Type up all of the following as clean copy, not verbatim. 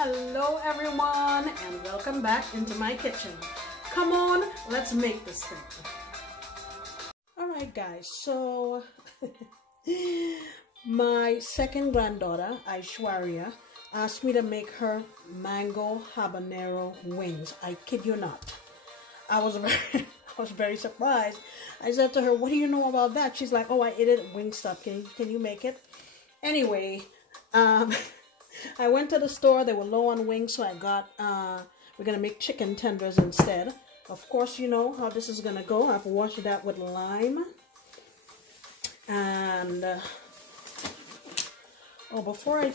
Hello everyone and welcome back into my kitchen. Come on, let's make this thing. Alright guys, so my second granddaughter, Aishwarya, asked me to make her mango habanero wings. I kid you not. I was very surprised. I said to her, what do you know about that? She's like, oh, I ate it at Wingstop. Can you make it? Anyway, I went to the store. They were low on wings, so I got, we're going to make chicken tenders instead. Of course, you know how this is going to go. I've washed that with lime. And, before I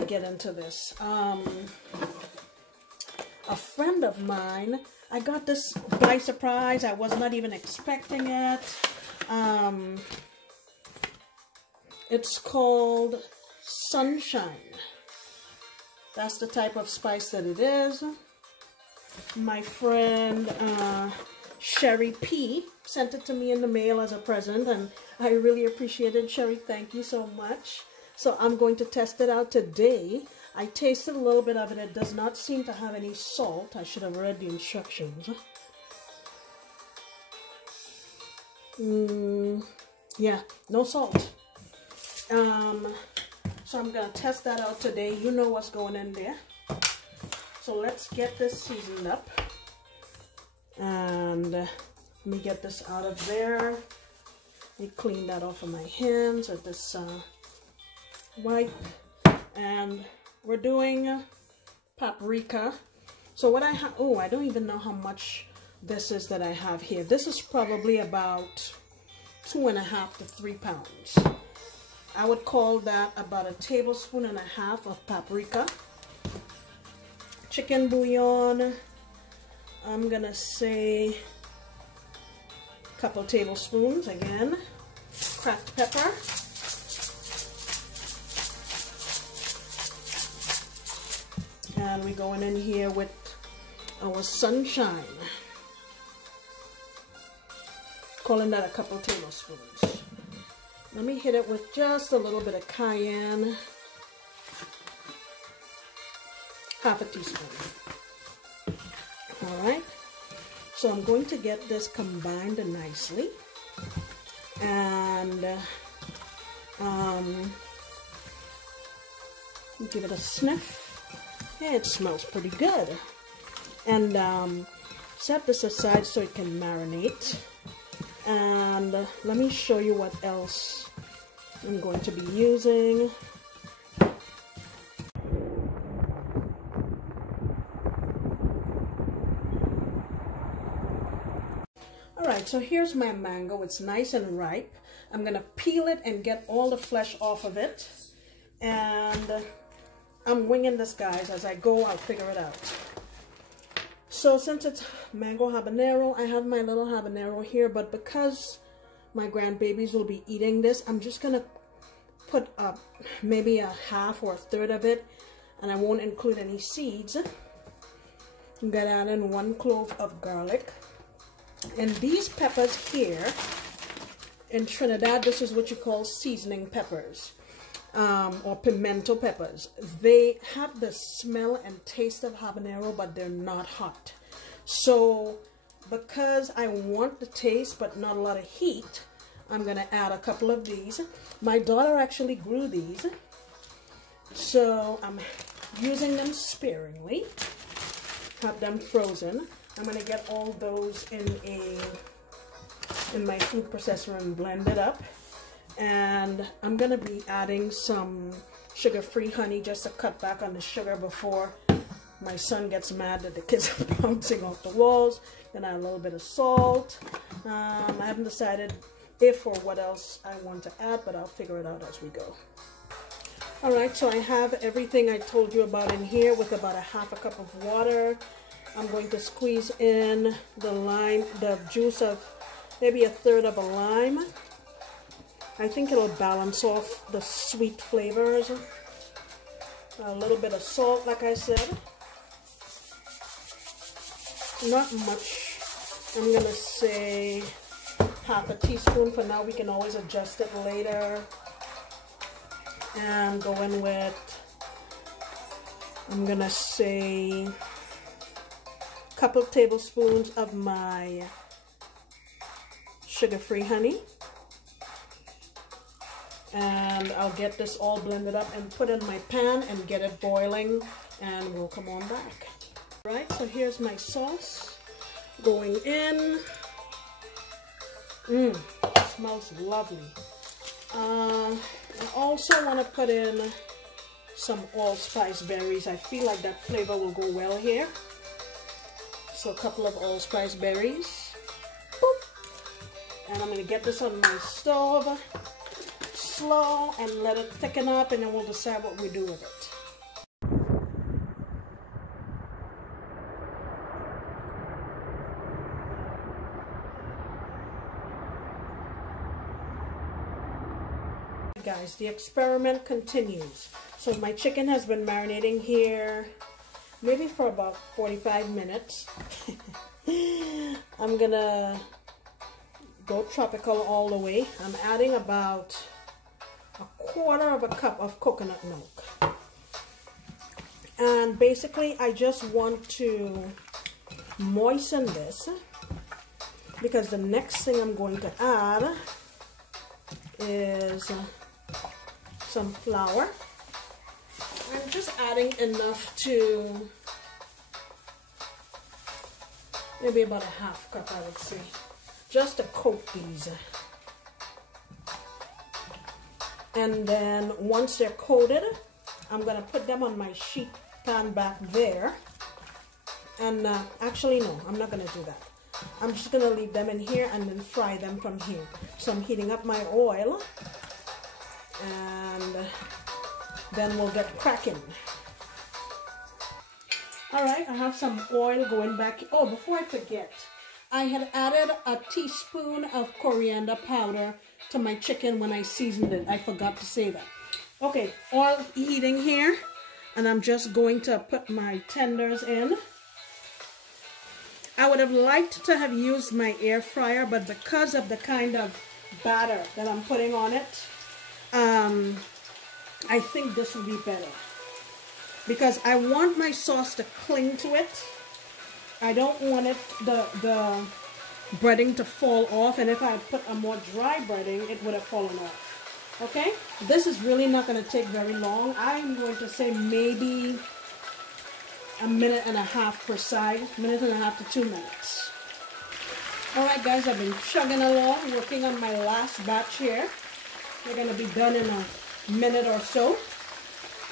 get into this, a friend of mine, I got this by surprise. I was not even expecting it. It's called Sunshine. That's the type of spice that it is. My friend Sherry P sent it to me in the mail as a present, and I really appreciate it. Sherry, thank you so much. So I'm going to test it out today. I tasted a little bit of it. It does not seem to have any salt. I should have read the instructions. Yeah, no salt. So I'm going to test that out today. You know what's going in there. So let's get this seasoned up. And let me get this out of there. Let me clean that off of my hands with this wipe. And we're doing paprika. So what I have, I don't even know how much this is that I have here. This is probably about 2.5 to 3 pounds. I would call that about 1.5 tablespoons of paprika. Chicken bouillon, I'm gonna say a couple tablespoons again. Cracked pepper. And we're going in here with our sunshine. Calling that a couple tablespoons. Let me hit it with just a little bit of cayenne. Half a teaspoon. Alright. So I'm going to get this combined nicely. And give it a sniff. Yeah, it smells pretty good. And set this aside so it can marinate. And let me show you what else I'm going to be using. Alright, so here's my mango. It's nice and ripe. I'm going to peel it and get all the flesh off of it. And I'm winging this, guys. As I go, I'll figure it out. So since it's mango habanero, I have my little habanero here, but because my grandbabies will be eating this, I'm just gonna put up maybe a half or a third of it, and I won't include any seeds. I'm gonna add in 1 clove of garlic. And these peppers here, in Trinidad, this is what you call seasoning peppers. Or pimento peppers. They have the smell and taste of habanero, but they're not hot. So because I want the taste but not a lot of heat, I'm going to add a couple of these. My daughter actually grew these, so I'm using them sparingly. Have them frozen. I'm going to get all those in my food processor and blend it up. And I'm going to be adding some sugar-free honey just to cut back on the sugar before my son gets mad that the kids are bouncing off the walls. Then add a little bit of salt. I haven't decided if or what else I want to add, but I'll figure it out as we go. Alright, so I have everything I told you about in here with about 1/2 cup of water. I'm going to squeeze in the lime, the juice of maybe 1/3 of a lime. I think it'll balance off the sweet flavors. A little bit of salt, like I said. Not much. I'm gonna say 1/2 teaspoon for now. We can always adjust it later. And go in with I'm gonna say a couple tablespoons of my sugar-free honey. And I'll get this all blended up and put in my pan and get it boiling, and we'll come on back. Right, so here's my sauce going in. Smells lovely. I also want to put in some allspice berries. I feel like that flavor will go well here. So a couple of allspice berries. Boop. And I'm going to get this on my stove slow and let it thicken up, and then we'll decide what we do with it. Guys, the experiment continues. So my chicken has been marinating here maybe for about 45 minutes. I'm gonna go tropical all the way. I'm adding about a quarter of a cup of coconut milk. And basically I just want to moisten this, because the next thing I'm going to add is some flour. I'm just adding enough to maybe about a half cup, I would say, just to coat these. And then once they're coated, I'm gonna put them on my sheet pan back there. And actually no, I'm not gonna do that. I'm just gonna leave them in here and then fry them from here. So I'm heating up my oil, and then we'll get cracking. Alright, I have some oil going back. Oh, before I forget, I had added a teaspoon of coriander powder to my chicken when I seasoned it. I forgot to say that. Okay, oil heating here, and I'm just going to put my tenders in. I would have liked to have used my air fryer, but because of the kind of batter that I'm putting on it, I think this will be better, because I want my sauce to cling to it. I don't want it, the breading to fall off, and if I put a more dry breading, it would have fallen off. Okay, this is really not going to take very long. I'm going to say maybe a minute and a half per side, minute and a half to 2 minutes. Alright guys, I've been chugging along, working on my last batch here. We're going to be done in a minute or so,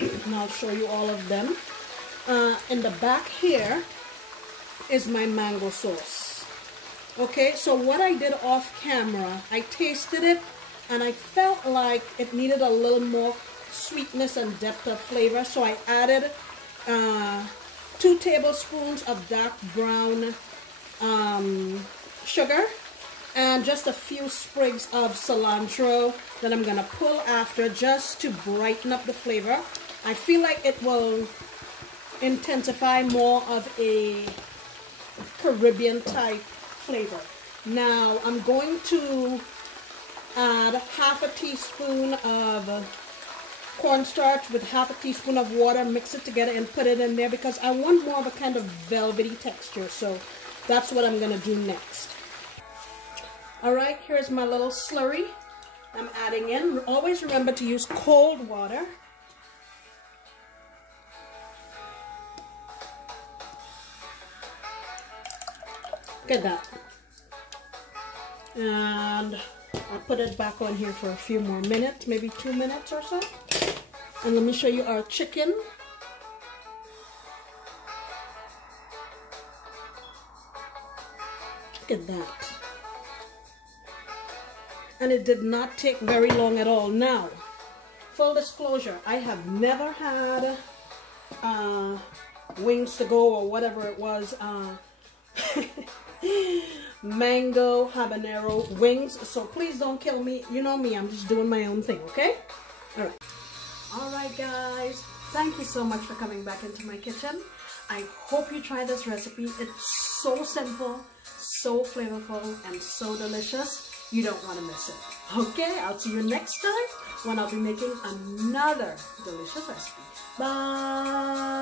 and I'll show you all of them. In the back here is my mango sauce. Okay, so what I did off camera, I tasted it and I felt like it needed a little more sweetness and depth of flavor, so I added 2 tablespoons of dark brown sugar and just a few sprigs of cilantro that I'm gonna pull after, just to brighten up the flavor. I feel like it will intensify more of a Caribbean type flavor. Now I'm going to add half a teaspoon of cornstarch with half a teaspoon of water, mix it together and put it in there, because I want more of a kind of velvety texture. So that's what I'm gonna do next. Alright, here's my little slurry I'm adding in. Always remember to use cold water. Look at that. And I'll put it back on here for a few more minutes, maybe 2 minutes or so. And let me show you our chicken. Look at that. And it did not take very long at all. Now, full disclosure, I have never had wings to go or whatever it was, mango habanero wings, so please don't kill me. You know me, I'm just doing my own thing, okay? Alright guys, thank you so much for coming back into my kitchen. I hope you try this recipe. It's so simple, so flavorful, and so delicious. You don't want to miss it. Okay, I'll see you next time when I'll be making another delicious recipe. Bye!